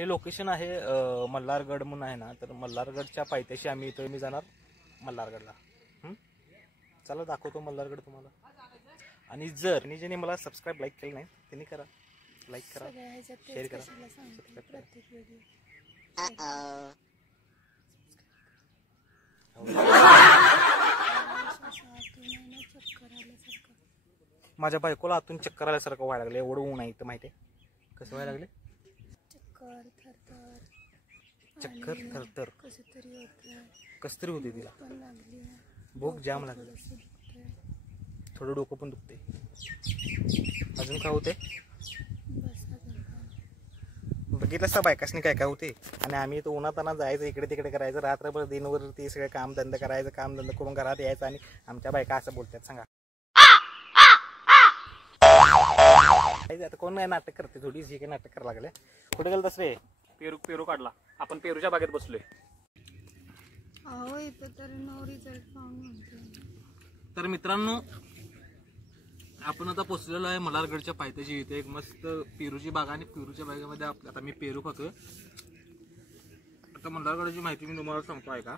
हे लोकेशन आहे मल्हारगड म्हणून आहे ना, तर मल्हारगडच्या पायथ्याशी आम्ही इथं मी जाणार मल्हारगडला. चला दाखवतो मल्हारगड तुम्हाला. आणि जर ज्याने मला सबस्क्राईब लाईक केलं नाही त्यांनी करा, लाईक करा, शेअर करा, सबस्क्राईब करा. माझ्या बायकोला आतून चक्कर आल्यासारखं व्हायला लागलं. एवढं ऊन आहे इथं माहिती आहे. कसं व्हायला लागले? चक्कर थरथर कस तरी होते तिला. भूक जाम लागली, थोडं डोकं पण दुखते. अजून काय होते बघितलं सा बायकासनी काय काय होते. आणि आम्ही तो उन्हाताना जायचं, इकडे तिकडे करायचं, रात्रभर दिनभर ते सगळे कामधंदा करायचं, कामधंदा करून घरात यायचं. आणि आमच्या बायका असं बोलतात सांगा. आता कोण नाही नाटक करते, थोडी जी काही नाटक करायला लागले. कुठे गेलं तस रे? पेरू काढला. आपण पेरूच्या बागेत बसलोय. तर मित्रांनो आपण आता पोचलेलो आहे मल्हारगडच्या पायथ्याशी. इथे एक मस्त पेरूची बाग आणि पेरूच्या बागेमध्ये आता मी पेरू खातोय. आता मल्हारगडची माहिती मी तुम्हाला सांगतो आहे का.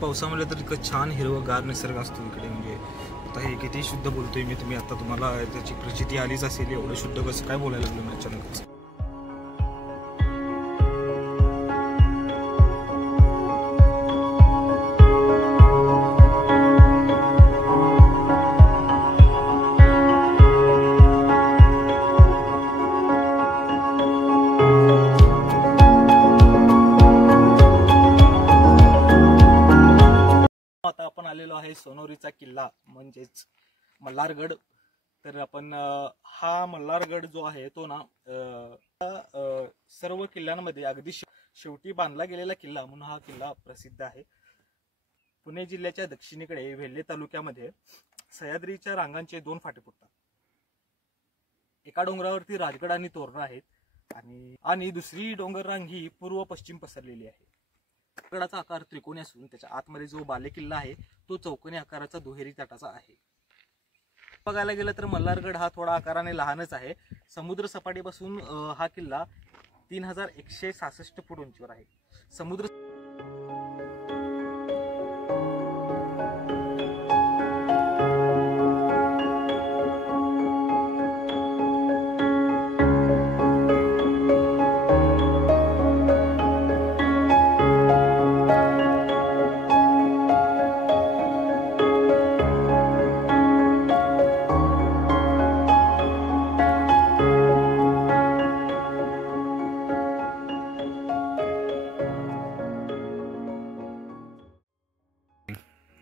पावसामध्ये तर इतकं छान हिरवगार निसर्ग असतो इकडे. म्हणजे आता हे किती शुद्ध बोलतोय मी, तुम्ही आता तुम्हाला त्याची प्रचिती आलीच असेल. एवढं शुद्ध कसं काय बोलायला लागलो मी अचानकच. आता आपण आलेलो आहे सोनोरीचा किल्ला म्हणजेच मल्हारगड. तर आपण हा मल्हारगड जो आहे तो ना सर्व किल्ल्यांमध्ये अगदी शेवटी बांधला गेलेला किल्ला म्हणून हा किल्ला प्रसिद्ध आहे. पुणे जिल्ह्याच्या दक्षिणेकडे वेल्हे तालुक्यामध्ये सह्याद्रीच्या रांगांचे 2 फाटे फुटतात. एका डोंगरावरती राजगड आणि तोरणा आहेत आणि दुसरी डोंगर रांग ही पूर्व पश्चिम पसरलेली आहे. गडाचा आकार त्रिकोणी असून त्याच्या आतमध्ये जो बालेकिल्ला आहे तो चौकोनी आकाराचा दुहेरी तटाचा आहे. बघायला गेलं तर मल्हारगड हा थोडा आकाराने लहानच आहे. समुद्र सपाटीपासून हा किल्ला 3166 फूट उंचीवर आहे. समुद्र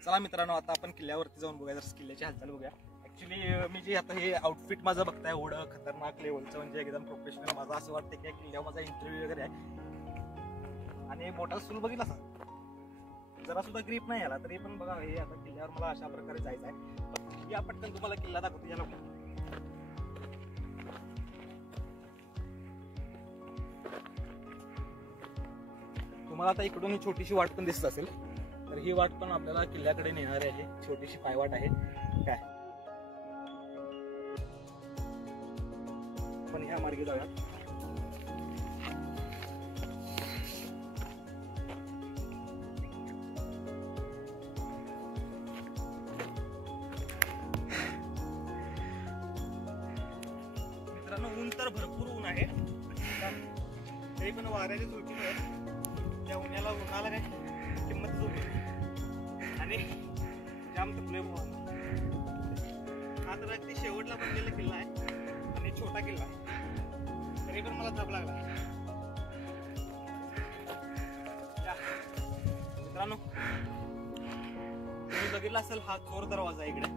चला मित्रांनो आता आपण किल्ल्यावरती जाऊन बघूया, जर किल्ल्याची हालचाल बघूया. ऍक्च्युली मी जे आता हे आउटफिट माझं बघताय एवढं खतरनाक लेवलचं, म्हणजे एकदम प्रोफेशनल. माझं असं वाटतं की किल्ल्यावर माझा इंटरव्ह्यू वगैरे आहे. आणि मोठा सूल बघितला जरा सुद्धा ग्रीप नाही आला तरी पण बघा हे आता किल्ल्यावर मला अशा प्रकारे जायचं आहे. या पटकन तुम्हाला किल्ला दाखवतो. या लोक तुम्हाला आता इकडून ही छोटीशी वाट पण दिसत असेल. तर ही वाट पण आपल्याला किल्ल्याकडे नेणारी आहे. छोटीशी पायवाट आहे काय. पण ह्या मार्गे जाऊया. मित्रांनो ऊन तर भरपूर ऊन आहे. तरी पण वाऱ्याच्या झोकीमुळे त्या उन्हाला काय किंमत झोपली आणि जाम तुपले. हा तर अगदी शेवटला बनलेला किल्ला आहे आणि छोटा किल्ला आहे. तरी पण मला ताप लागला. मित्रांनो तुम्ही बघितला असेल हा चोर दरवाजा इकडे.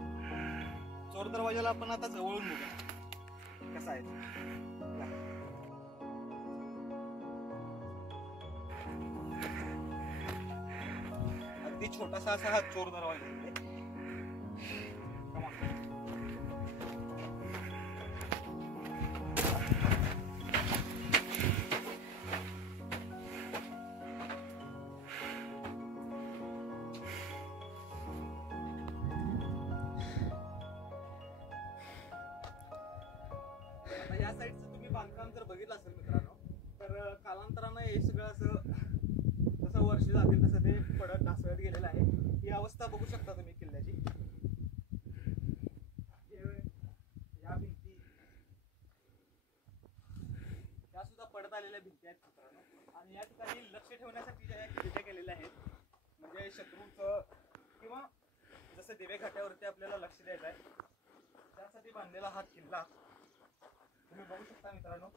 चोर दरवाजाला आपण आता जवळून बघूया कसा आहे. अगदी छोटासा असा हा चोर दरवाजा आहे. या साईडचं तुम्ही बांधकाम जर बघितलं असेल मित्रांनो, तर कालांतरानं हे सगळं असं जसं वर्ष जातील तसं ते पडत ढासळत गेलेलं आहे. ही अवस्था बघू शकता तुम्ही किल्ल्याची. या भिंती या सुद्धा पडत आलेल्या भिंती आहेत मित्रांनो. आणि या ठिकाणी लक्ष ठेवण्यासाठी ज्या भिंती केलेल्या आहेत, म्हणजे शत्रूचं किंवा जसं दिवे घाट्यावरती आपल्याला लक्ष द्यायचं आहे त्यासाठी बांधलेला हा किल्ला तुम्ही बघू शकता मित्रांनो.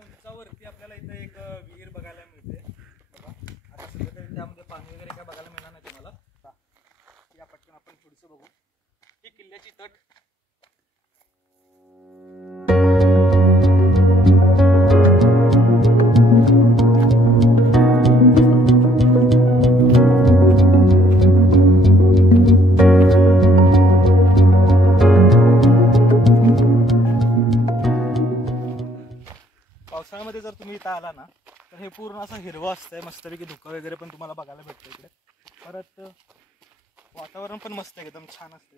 उंचावरती आपल्याला इथं एक विहीर बघायला मिळते. आता सध्या तरी त्यामध्ये पाणी वगैरे काय बघायला मिळणार नाही तुम्हाला. या पटकन आपण थोडंसं बघू. ही किल्ल्याची तट. पावसाळ्यामध्ये जर तुम्ही इथं आला ना तर हे पूर्ण असं हिरवं असतंय, मस्तपैकी धुकं वगैरे पण तुम्हाला बघायला भेटतं इकडे. परत वातावरण पण मस्त आहे, एकदम छान असते.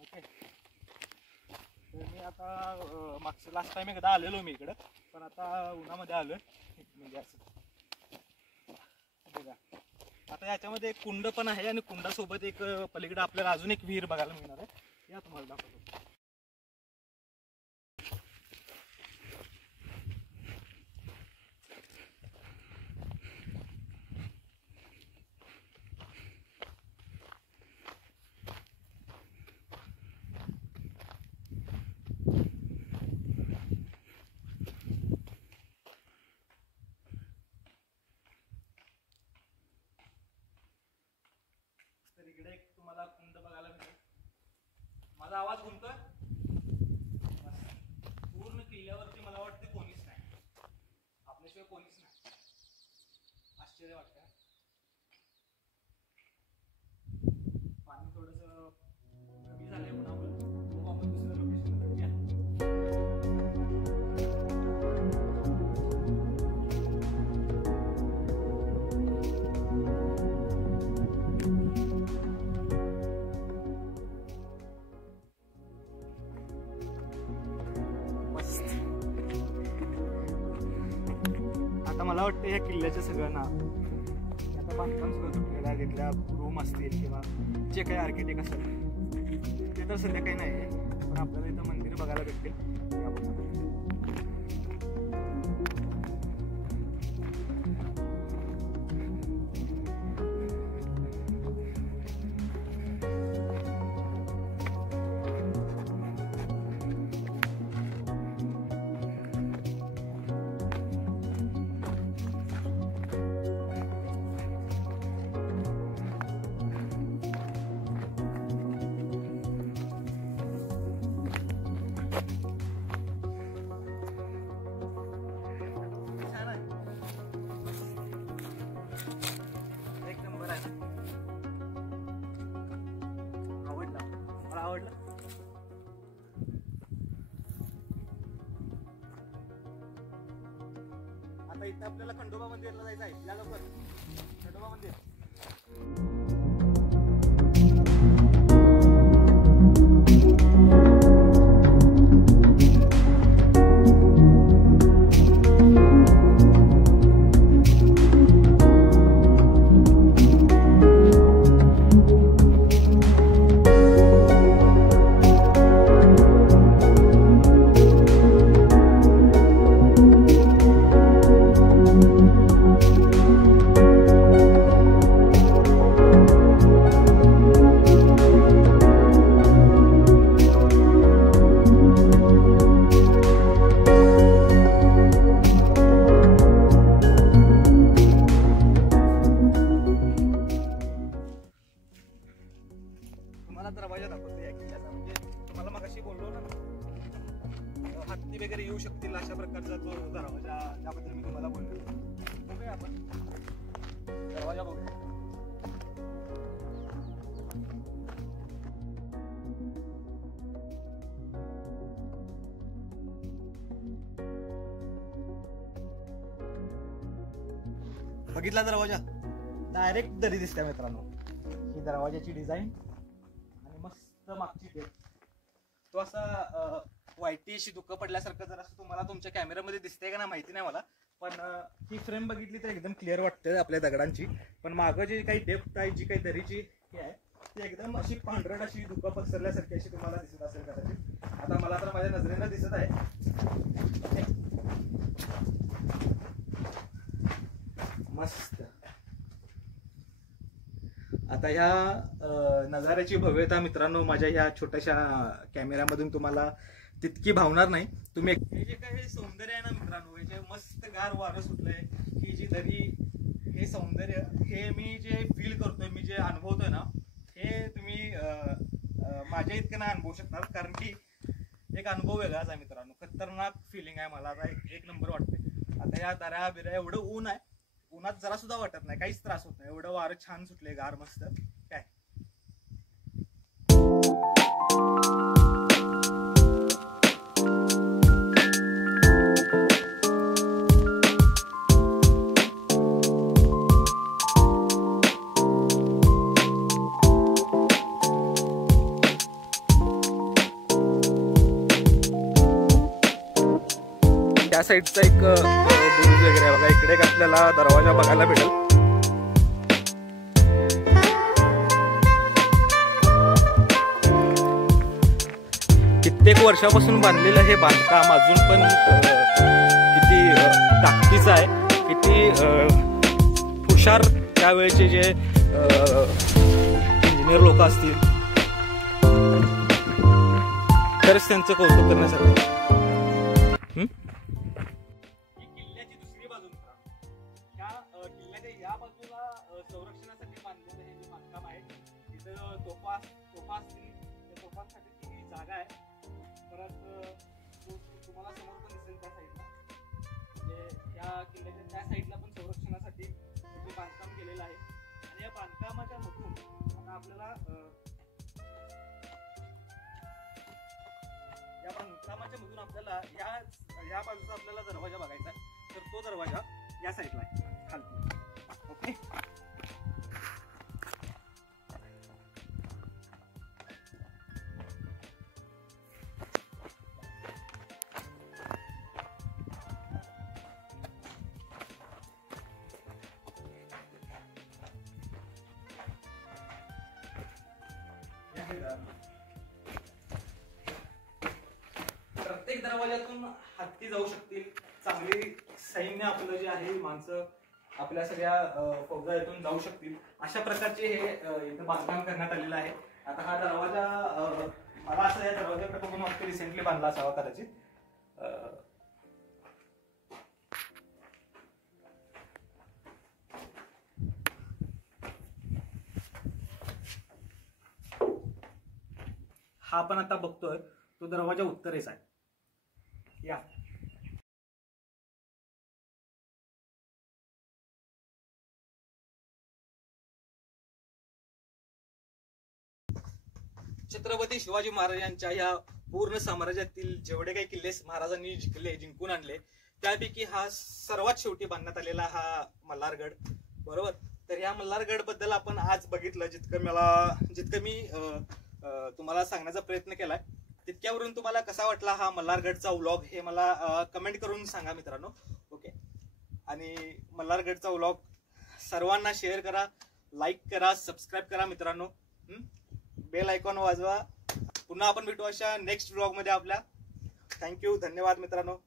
ओके, तर मी आता मागचं लास्ट टाइम एकदा आलेलो मी इकडं, पण आता उन्हामध्ये आलो म्हणजे असं बघा. आता याच्यामध्ये एक कुंड पण आहे आणि कुंडासोबत एक पलीकडे आपल्याला अजून एक विहीर बघायला मिळणार आहे. या तुम्हाला दाखवतो. इकडे एक तुम्हाला कुंड बघायला मिळेल. माझा आवाज घुमतोय? पूर्ण किल्ल्यावरती मला वाटतं कोणीच नाही, आपल्याशिवाय कोणीच नाही. आश्चर्य वाटतं. पाणी थोडस कमी झालंय उन्हामुळे. बघू आपण दुसऱ्या लोकेशन करूया. आता मला वाटतं या किल्ल्याचं सगळं ना आता बांधकाम सुरू तुटलेलं आहे. तिथल्या रूम असतील किंवा जे काही आर्किटेक्ट असेल ते तर सध्या काही नाही आहे, पण आपल्याला इथं मंदिर बघायला भेटतील. आवडलं. आता इथे आपल्याला खंडोबा मंदिरला जायचं आहे. या लवकर खंडोबा मंदिर. मगाशी बोललो ना, हत्ती वगैरे येऊ शकतील अशा प्रकारचा तो दरवाजा ज्याबद्दल मी तुम्हाला बोललो. बघूया आपण दरवाजा बघूया. बघितला दरवाजा, डायरेक्ट दरी दिसते मित्रांनो. ही दरवाजाची डिझाईन आणि मस्त मागची डेट. तो असा व्हाईटिश धुकं पडल्यासारखं जर असं तुम्हाला तुमच्या कॅमेऱ्यामध्ये दिसतंय का ना माहिती नाही मला, पण ही फ्रेम बघितली तर एकदम क्लिअर वाटते आपल्या दगडांची. पण मागं जी काही डेप्थ आहे, जी काही दरीची हे आहे, ती एकदम अशी पांढरट अशी धुकं पसरल्यासारखी अशी तुम्हाला दिसत असेल कदाचित. आता मला तर माझ्या नजरेनं दिसत आहे. मस्त. आता ह्या नजाऱ्याची भव्यता मित्रांनो माझ्या ह्या छोट्याशा कॅमेऱ्यामधून तुम्हाला तितकी भावणार नाही. तुम्ही हे जे काही सौंदर्य आहे ना मित्रांनो, हे जे मस्त गार वारं सुटलंय, ही जी दरी, हे सौंदर्य, हे मी जे फील करतोय, मी जे अनुभवतोय ना, हे तुम्ही माझ्या इतकं नाही अनुभवू शकणार. कारण की एक अनुभव वेगळाच आहे मित्रांनो. खतरनाक फिलिंग आहे मला. आता एक नंबर वाटते. आता या दऱ्या बिऱ्या, एवढं ऊन आहे, उन्हात जरा सुद्धा वाटत नाही, काहीच त्रास होत नाही. एवढं वारं छान सुटले, गार मस्त. काय त्या साईडचा एक बुरुज वगैरे आहे बघा. इकडे एक आपल्याला दरवाजा बघायला भेटेल. कित्येक वर्षापासून बांधलेलं हे बांधकाम अजून पण किती ताकदीचं आहे, किती हुशार त्यावेळेचे जे इंजिनियर लोक असतील, तरच त्यांचं कौतुक करण्यासाठी. या बाजूला संरक्षणासाठी बांधलेलं हे जे बांधकाम आहे, तिथं तोफा असतील, त्या तोफांसाठीची ही जागा आहे. परत तुम्हाला समोर पण दिसेल त्या साईडला, म्हणजे या किल्ल्याच्या त्या साईडला पण संरक्षणासाठी हे बांधकाम केलेलं आहे. आणि या बांधकामाच्या मधून आता आपल्याला या बाजूचा आपल्याला दरवाजा बघायचा आहे. तर तो दरवाजा या साईडला आहे खाली. ओके, प्रत्येक दरवाजातून हत्ती जाऊ शकतील. चांगली सैन्य आपलं जे आहे, माणसं आपल्या सगळ्या फौजा इथून जाऊ शकतील, अशा प्रकारचे हे इथं बांधकाम करण्यात आलेलं आहे. आता हा दरवाजा मला असं या दरवाजाकडे बघून वाटतं रिसेंटली बांधला असावा कदाचित. हा आपण आता बघतोय तो दरवाजा उत्तरेचा आहे. या छत्रपती शिवाजी महाराजांच्या या पूर्ण साम्राज्यातील जेवढे काही किल्ले महाराजांनी जिंकून आणले, त्यापैकी हा सर्वात शेवटी बांधण्यात आलेला हा मल्हारगड. बरोबर. तर या मल्हारगड बद्दल आपण आज बघितलं. जितकं मी तुम्हाला सांगण्याचा प्रयत्न केलाय, तितक्यावरून तुम्हाला कसा वाटला हा मल्हारगडचा व्लॉग हे मला कमेंट करून सांगा मित्रांनो. ओके, आणि मल्हारगडचा व्लॉग सर्वांना शेअर करा, लाईक करा, सबस्क्राईब करा मित्रांनो. बेल आयकॉन वाजवा. पुन्हा आपण भेटू अशा नेक्स्ट व्लॉग मध्ये आपल्या. थँक्यू, धन्यवाद मित्रांनो.